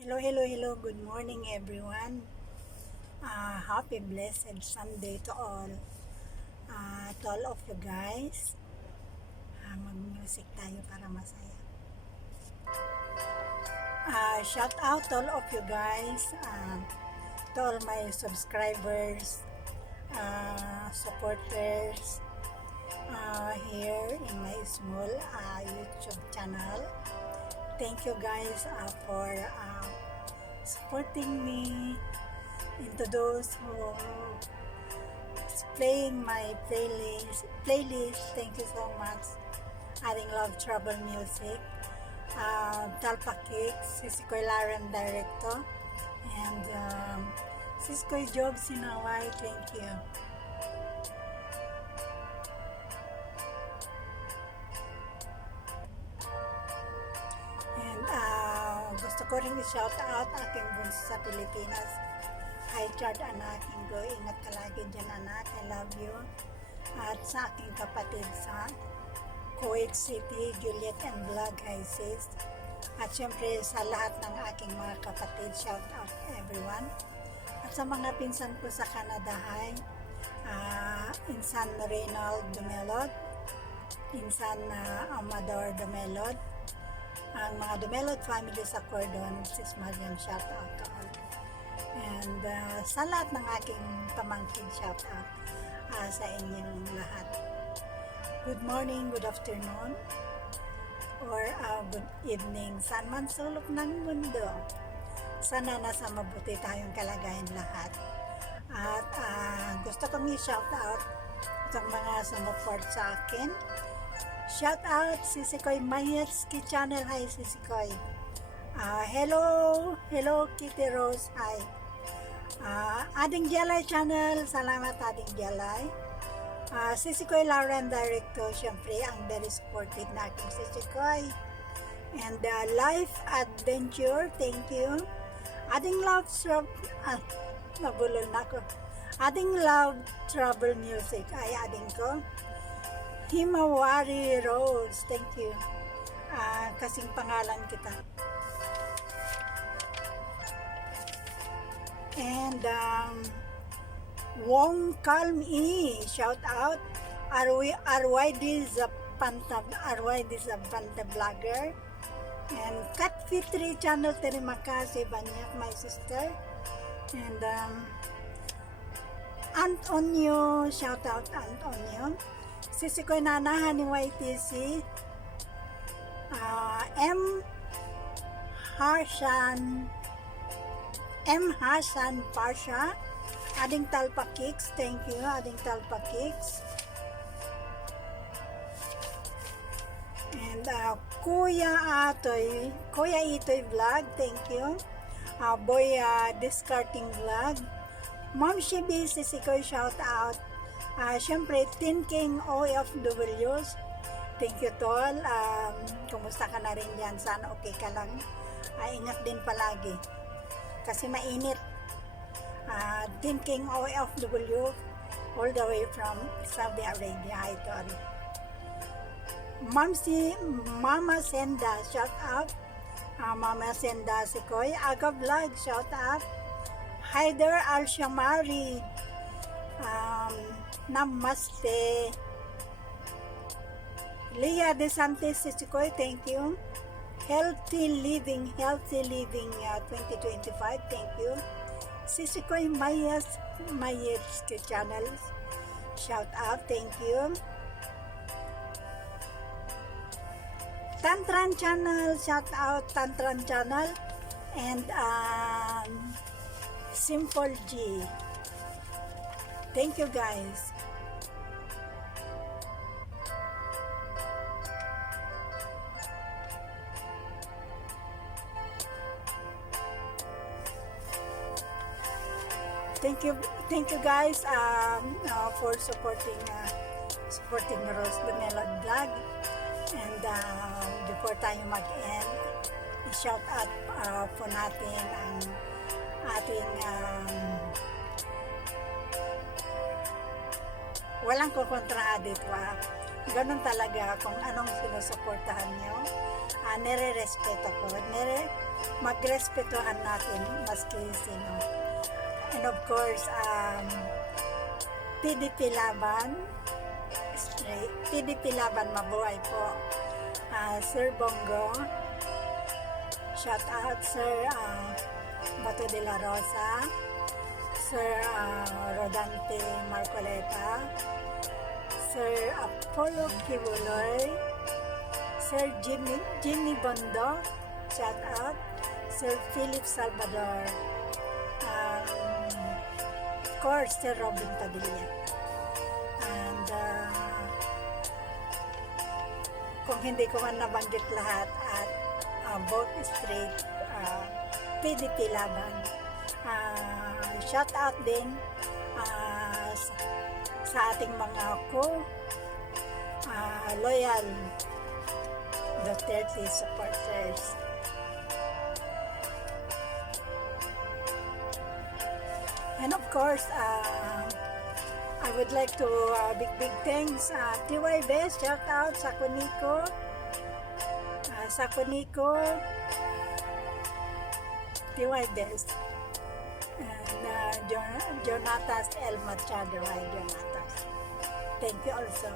Hello. Good morning, everyone. Happy blessed Sunday to all of you guys. Mag-music tayo para masaya. Shout out to all of you guys, to all my subscribers, supporters here in my small YouTube channel. Thank you guys for supporting me, into those who is playing my playlist. Thank you so much. Adding Love Trouble Music, Talpa Kicks, Sisikoy Laren Director, and Sisikoy Job Sinaway. Thank you. And gusto ko rin i-shout out aking bunso sa Pilipinas. Hi Chard, anak, Ingo, ingat ka lagi dyan anak, I love you. At sa aking kapatid sa Kuwait City, Juliet and Vlog, hi sis. At syempre sa lahat ng aking mga kapatid, shout out everyone. At sa mga pinsan ko sa Canada, hi. Insan Reynald Dumelod, Insan Amador Dumelod, ang mga Dumelod family sa Cordon, sis Mariam, shout out to all. And sa lahat ng aking pamangkin, shout out sa inyong lahat. Good morning, good afternoon, or good evening, saan man sulok ng mundo. Sana nasa mabuti tayong kalagayan lahat. At gusto kong i-shout out sa mga sumuport sa akin. Shout out Sisikoy Mayetski channel, hi Sisikoy. Hello Kitty Rose, hi. Ading Jalay channel, salamat Ading Jalay. Sisikoy Lauren Director, syempre ang very supportive na aking Sisikoy. And Life Adventure, thank you. Ading Love nabulol na ako. Ading Love Trouble Music, ay ading ko. Himawari Rose, thank you. Kasing pangalan kita. And Wong Calm E, shout out. RYD Zapanta Vlogger. And Kat Fitri channel, terima kasih banyak my sister. And Antonio, shout out Antonio. Sisikoy Nanahan ni YTC. M. Hassan Pasha. Ading Talpa Kicks, thank you. Ading Talpa Kicks. And Kuya Itoy Vlog, thank you. Boy Discarding Vlog. Mom Shibi, Sisikoy, shout out. Siyempre, Tin King OFWs, thank you tol. Kumusta ka na rin dyan? Sana okay ka lang. Ingat din palagi kasi mainit. Tin King OFW all the way from Saudi Arabia, hi tol. Mama Senda, shout out. Mama Senda Sikoy. Aga Vlog, shout out. Haider Al-Shamari, Namaste. Leah De Santos Sisikoy, thank you. Healthy Living 2025, thank you. Sisikoy Mayetski channel, shout out, thank you. Tantran channel, shout out Tantran channel. And Simple G, thank you guys. Thank you guys for supporting Rose Dumelod Vlog. And before tayo mag-end, i-shout out po natin ang ating walang kukontra dito ganun talaga kung anong sinusuportahan nyo. Nire-respeto ko. Magrespetuhan natin maski sino. And of course, PDP Laban, PDP Laban, mabuhay po. Sir Bongo, shout out Sir Bato de la Rosa, Sir Rodante Marcoleta, Sir Apollo Kibuloy, Sir Jimmy Bondo, shout out, Sir Philip Salvador, of course, Sir Robin Padilla. And kung hindi ko man nabanggit lahat at both straight PDP Laban, shout out din sa ating mga loyal Duterte supporters. And of course, I would like to big thanks TY Best, shout out sa Kuniko, TY Best, and Jonatas El Machado. Hi Jonatas, thank you also.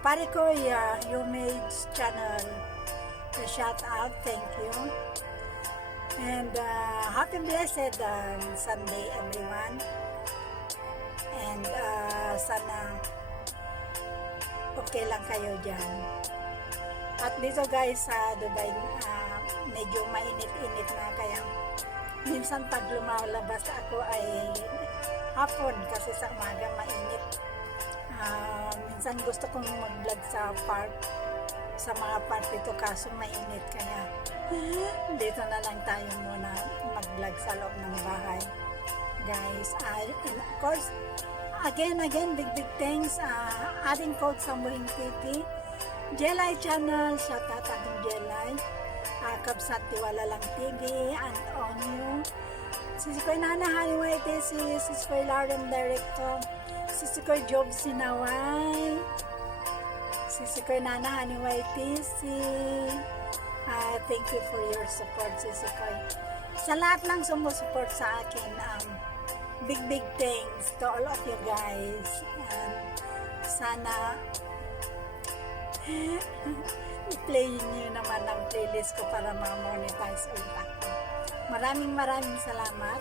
Parikoy Humage channel, shout out, thank you. And happy blessed Sunday everyone. And sana okay lang kayo dyan. At dito guys sa Dubai, medyo mainit-init na, kaya minsan pag lumalabas ako ay hapon kasi sa umaga mainit. Minsan gusto kong mag-vlog sa park, sa mga park dito, kaso mainit, kaya dito na lang tayo muna mag-vlog sa loob ng bahay guys. And of course, again big thanks ating coach sa Muhing TV, Jelay channel, shout out ating Jelay, Kabsat Tiwala Lang TV, and on you, Sisikoy Nana Haniwaite, Sisikoy Lauren Director, Sisikoy Job Sinaway, Sisikoy Nana Haniwaite, thank you for your support, Sisikoy. Sa lahat ng sumusupport sa akin, big thanks to all of you guys. And sana i-play nyo naman ang playlist ko para ma-monetize ulit ako. Maraming salamat.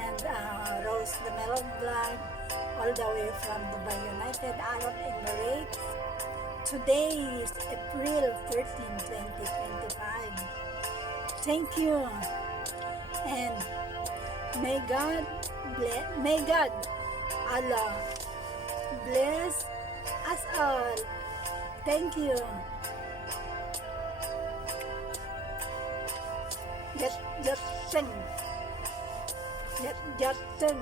And Rose the Melon Vlog, all the way from Dubai, United Arab Emirates. Today is April 13, 2025. Thank you. And may God, Allah, bless us all. Thank you. Jatin.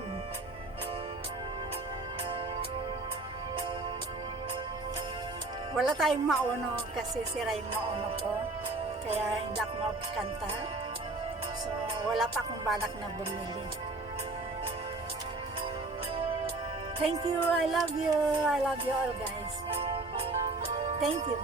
Wala tayong mauno kasi sira yung mauno ko, kaya hindi ako makakanta. So wala pa akong balak na bumili. Thank you, I love you all guys. Thank you.